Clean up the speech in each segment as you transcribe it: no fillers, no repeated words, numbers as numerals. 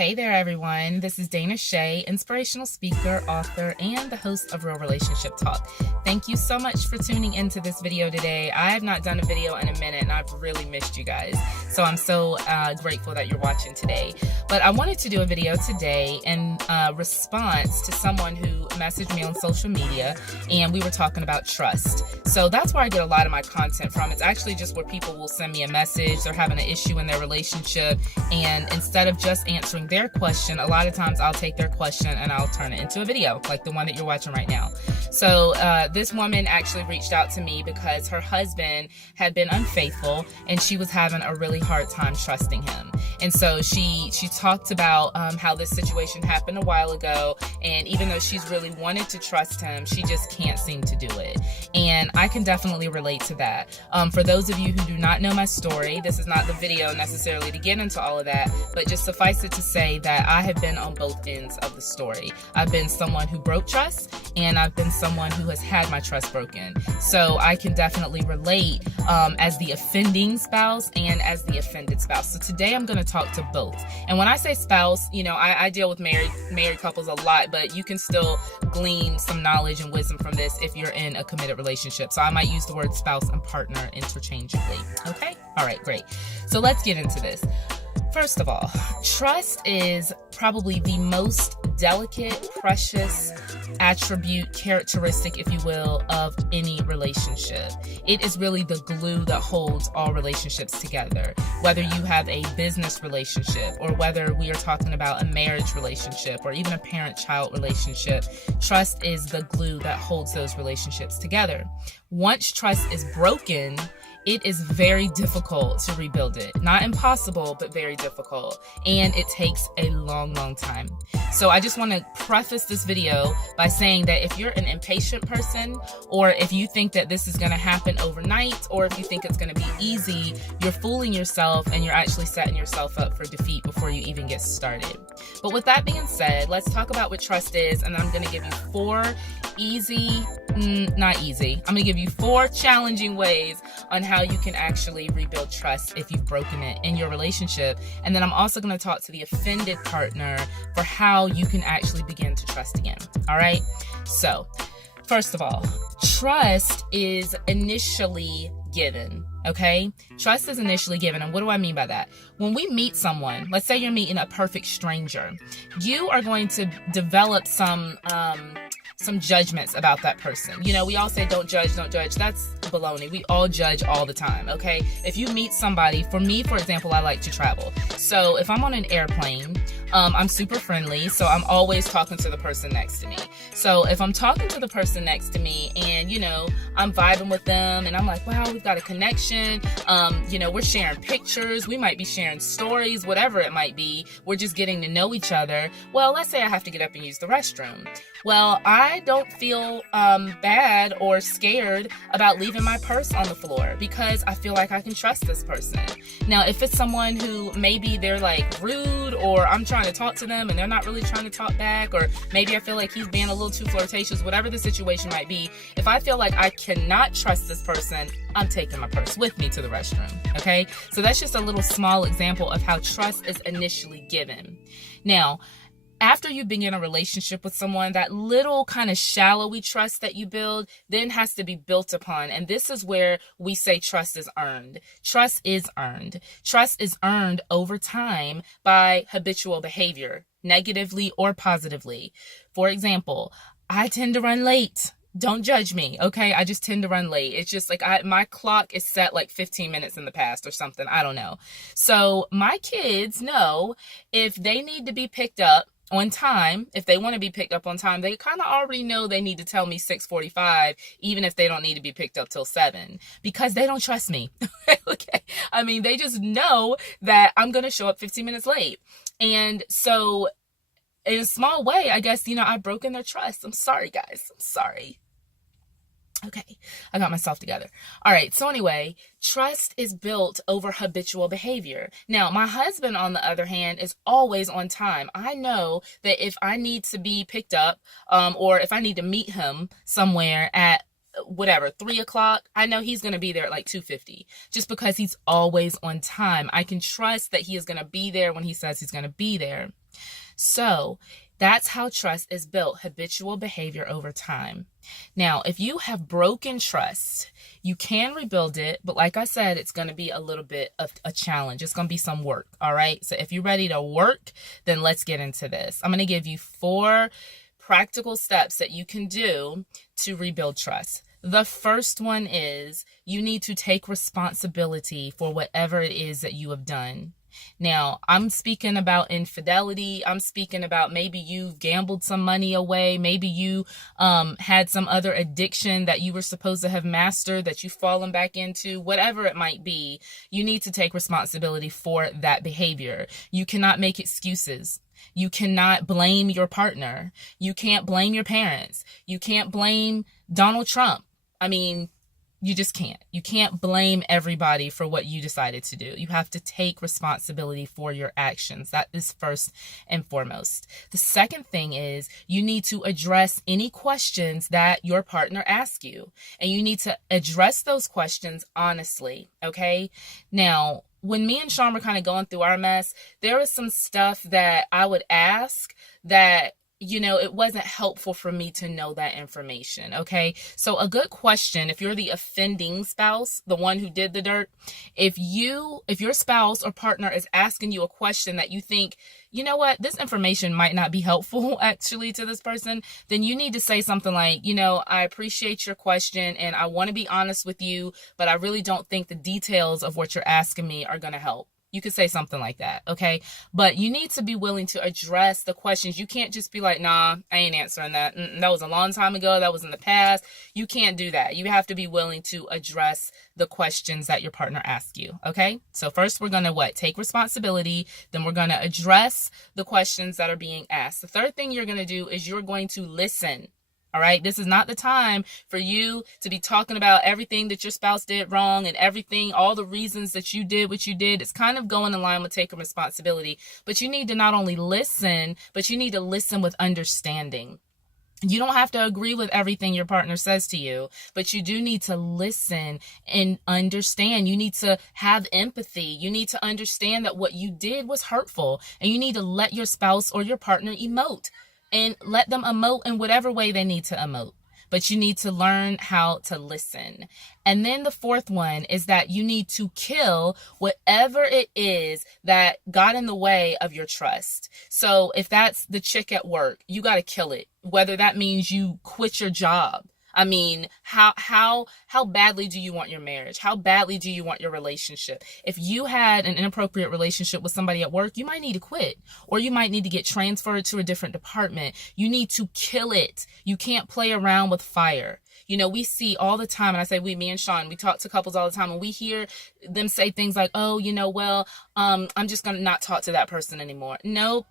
Hey there, everyone. This is Dana Shea, inspirational speaker, author, and the host of Real Relationship Talk. Thank you so much for tuning into this video today. I have not done a video in a minute, and I've really missed you guys. So I'm so grateful that you're watching today. But I wanted to do a video today in response to someone who messaged me on social media, and we were talking about trust. So that's where I get a lot of my content from. It's actually just where people will send me a message. They're having an issue in their relationship, and instead of just answering their question, a lot of times I'll take their question and I'll turn it into a video like the one that you're watching right now. So this woman actually reached out to me because her husband had been unfaithful and she was having a really hard time trusting him. And so she talked about how this situation happened a while ago, and even though she's really wanted to trust him, she just can't seem to do it. And I can definitely relate to that. For those of you who do not know my story, this is not the video necessarily to get into all of that, but just suffice it to say that I have been on both ends of the story. I've been someone who broke trust, and I've been someone who has had my trust broken. So I can definitely relate as the offending spouse and as the offended spouse. So today I'm going to talk to both. And when I say spouse, you know, I deal with married couples a lot, but you can still glean some knowledge and wisdom from this if you're in a committed relationship. So I might use the word spouse and partner interchangeably. Okay? All right, great. So let's get into this. First of all, trust is probably the most delicate, precious attribute, characteristic, if you will, of any relationship. It is really the glue that holds all relationships together. Whether you have a business relationship or whether we are talking about a marriage relationship or even a parent-child relationship, trust is the glue that holds those relationships together. Once trust is broken, it is very difficult to rebuild it. Not impossible, but very difficult. And it takes a long, long time. So I just want to preface this video by saying that if you're an impatient person, or if you think that this is going to happen overnight, or if you think it's going to be easy, you're fooling yourself and you're actually setting yourself up for defeat before you even get started. But with that being said, let's talk about what trust is. And I'm going to give you four I'm going to give you four challenging ways on how you can actually rebuild trust if you've broken it in your relationship. And then I'm also going to talk to the offended partner for how you can actually begin to trust again. All right. So first of all, trust is initially given. Okay. Trust is initially given. And what do I mean by that? When we meet someone, let's say you're meeting a perfect stranger, you are going to develop some judgments about that person. You know, we all say don't judge, don't judge. That's baloney. We all judge all the time, okay? If you meet somebody, for me, for example, I like to travel. So if I'm on an airplane, I'm super friendly, so I'm always talking to the person next to me. So if I'm talking to the person next to me and, you know, I'm vibing with them and I'm like, wow, we've got a connection. You know, we're sharing pictures. We might be sharing stories, whatever it might be. We're just getting to know each other. Well, let's say I have to get up and use the restroom. Well, I don't feel bad or scared about leaving my purse on the floor because I feel like I can trust this person. Now, if it's someone who maybe they're like rude, or I'm trying to talk to them and they're not really trying to talk back, or maybe I feel like he's being a little too flirtatious, whatever the situation might be, if I feel like I cannot trust this person, I'm taking my purse with me to the restroom. Okay? So that's just a little small example of how trust is initially given. Now, after you begin a relationship with someone, that little kind of shallowy trust that you build then has to be built upon. And this is where we say trust is earned. Trust is earned. Trust is earned over time by habitual behavior, negatively or positively. For example, I tend to run late. Don't judge me, okay? I just tend to run late. It's just like my clock is set like 15 minutes in the past or something. I don't know. So my kids know if they need to be picked up on time, if they want to be picked up on time, they kind of already know they need to tell me 6:45, even if they don't need to be picked up till 7, because they don't trust me. Okay. I mean, they just know that I'm going to show up 15 minutes late. And so in a small way, I guess, you know, I've broken their trust. I'm sorry, guys. I'm sorry. Okay, I got myself together. All right, so anyway, trust is built over habitual behavior. Now, my husband, on the other hand, is always on time. I know that if I need to be picked up, or if I need to meet him somewhere at whatever, 3 o'clock, I know he's going to be there at like 2:50, just because he's always on time. I can trust that he is going to be there when he says he's going to be there. So that's how trust is built, habitual behavior over time. Now, if you have broken trust, you can rebuild it, but like I said, it's going to be a little bit of a challenge. It's going to be some work, all right? So if you're ready to work, then let's get into this. I'm going to give you 4 practical steps that you can do to rebuild trust. The first one is you need to take responsibility for whatever it is that you have done. Now, I'm speaking about infidelity. I'm speaking about maybe you've gambled some money away. Maybe you had some other addiction that you were supposed to have mastered that you've fallen back into. Whatever it might be, you need to take responsibility for that behavior. You cannot make excuses. You cannot blame your partner. You can't blame your parents. You can't blame Donald Trump. I mean, you just can't. You can't blame everybody for what you decided to do. You have to take responsibility for your actions. That is first and foremost. The second thing is you need to address any questions that your partner asks you. And you need to address those questions honestly, okay? Now, when me and Sean were kind of going through our mess, there was some stuff that I would ask that it wasn't helpful for me to know that information, okay? So a good question, if you're the offending spouse, the one who did the dirt, if your spouse or partner is asking you a question that you think, you know what, this information might not be helpful actually to this person, then you need to say something like, I appreciate your question and I want to be honest with you, but I really don't think the details of what you're asking me are going to help. You could say something like that, okay? But you need to be willing to address the questions. You can't just be like, nah, I ain't answering that. That was a long time ago. That was in the past. You can't do that. You have to be willing to address the questions that your partner asks you, okay? So first we're going to take responsibility. Then we're going to address the questions that are being asked. The third thing you're going to do is you're going to listen. All right. This is not the time for you to be talking about everything that your spouse did wrong and everything, all the reasons that you did what you did. It's kind of going in line with taking responsibility. But you need to not only listen, but you need to listen with understanding. You don't have to agree with everything your partner says to you, but you do need to listen and understand. You need to have empathy. You need to understand that what you did was hurtful, and you need to let your spouse or your partner emote. And let them emote in whatever way they need to emote. But you need to learn how to listen. And then the fourth one is that you need to kill whatever it is that got in the way of your trust. So if that's the chick at work, you got to kill it. Whether that means you quit your job. I mean, how badly do you want your marriage? How badly do you want your relationship? If you had an inappropriate relationship with somebody at work, you might need to quit, or you might need to get transferred to a different department. You need to kill it. You can't play around with fire. We see all the time, and I say we, me and Sean, we talk to couples all the time, and we hear them say things like, oh, I'm just going to not talk to that person anymore. No,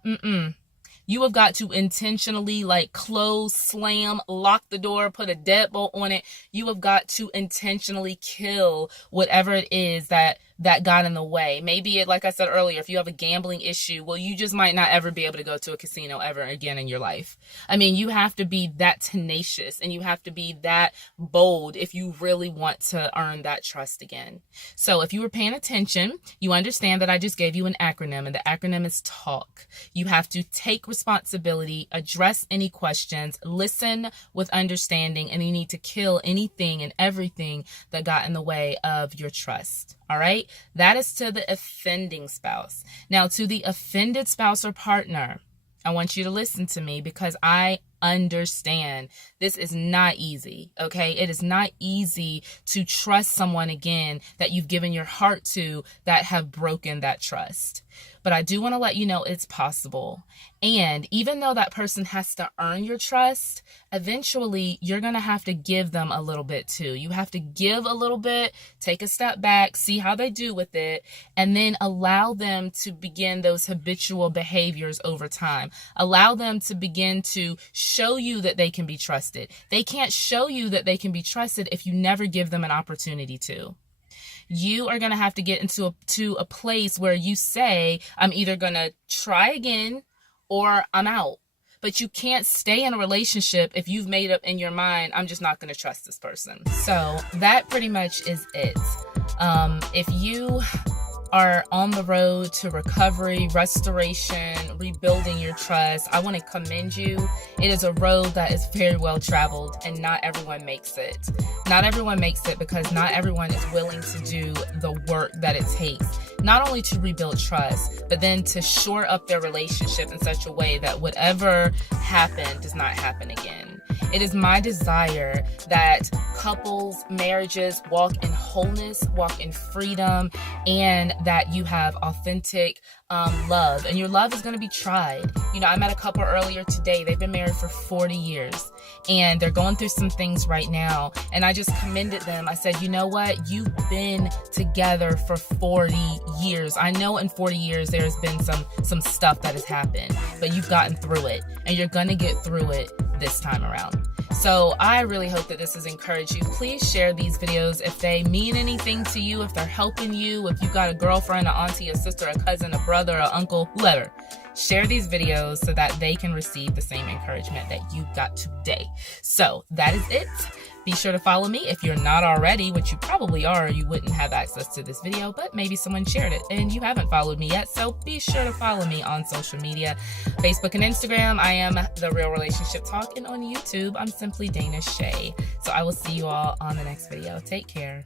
You have got to intentionally close, slam, lock the door, put a deadbolt on it. You have got to intentionally kill whatever it is that got in the way. Maybe like I said earlier, if you have a gambling issue, well, you just might not ever be able to go to a casino ever again in your life. I mean, you have to be that tenacious and you have to be that bold if you really want to earn that trust again. So if you were paying attention, you understand that I just gave you an acronym, and the acronym is TALK. You have to take responsibility, address any questions, listen with understanding, and you need to kill anything and everything that got in the way of your trust. All right. That is to the offending spouse. Now, to the offended spouse or partner, I want you to listen to me because I understand this is not easy. Okay. It is not easy to trust someone again that you've given your heart to that have broken that trust. But I do want to let you know it's possible. And even though that person has to earn your trust, eventually you're going to have to give them a little bit too. You have to give a little bit, take a step back, see how they do with it, and then allow them to begin those habitual behaviors over time. Allow them to begin to show you that they can be trusted. They can't show you that they can be trusted if you never give them an opportunity to. You are going to have to get into a place where you say, I'm either going to try again or I'm out. But you can't stay in a relationship if you've made up in your mind, I'm just not going to trust this person. So that pretty much is it. If you are on the road to recovery, restoration, rebuilding your trust, I want to commend you. It is a road that is very well traveled, and not everyone makes it. Not everyone makes it because not everyone is willing to do the work that it takes, not only to rebuild trust, but then to shore up their relationship in such a way that whatever happened does not happen again. It is my desire that couples, marriages walk in wholeness, walk in freedom, and that you have authentic love. And your love is going to be tried. You know, I met a couple earlier today. They've been married for 40 years and they're going through some things right now. And I just commended them. I said, you know what? You've been together for 40 years. I know in 40 years there's been some stuff that has happened, but you've gotten through it and you're going to get through it this time around. So I really hope that this has encouraged you. Please share these videos if they mean anything to you, if they're helping you, if you've got a girlfriend, an auntie, a sister, a cousin, a brother, an uncle, whoever. Share these videos so that they can receive the same encouragement that you got today. So that is it. Be sure to follow me if you're not already, which you probably are, or you wouldn't have access to this video, but maybe someone shared it and you haven't followed me yet. So be sure to follow me on social media, Facebook and Instagram. I am The Real Relationship Talk, and on YouTube, I'm simply Dana Shay. So I will see you all on the next video. Take care.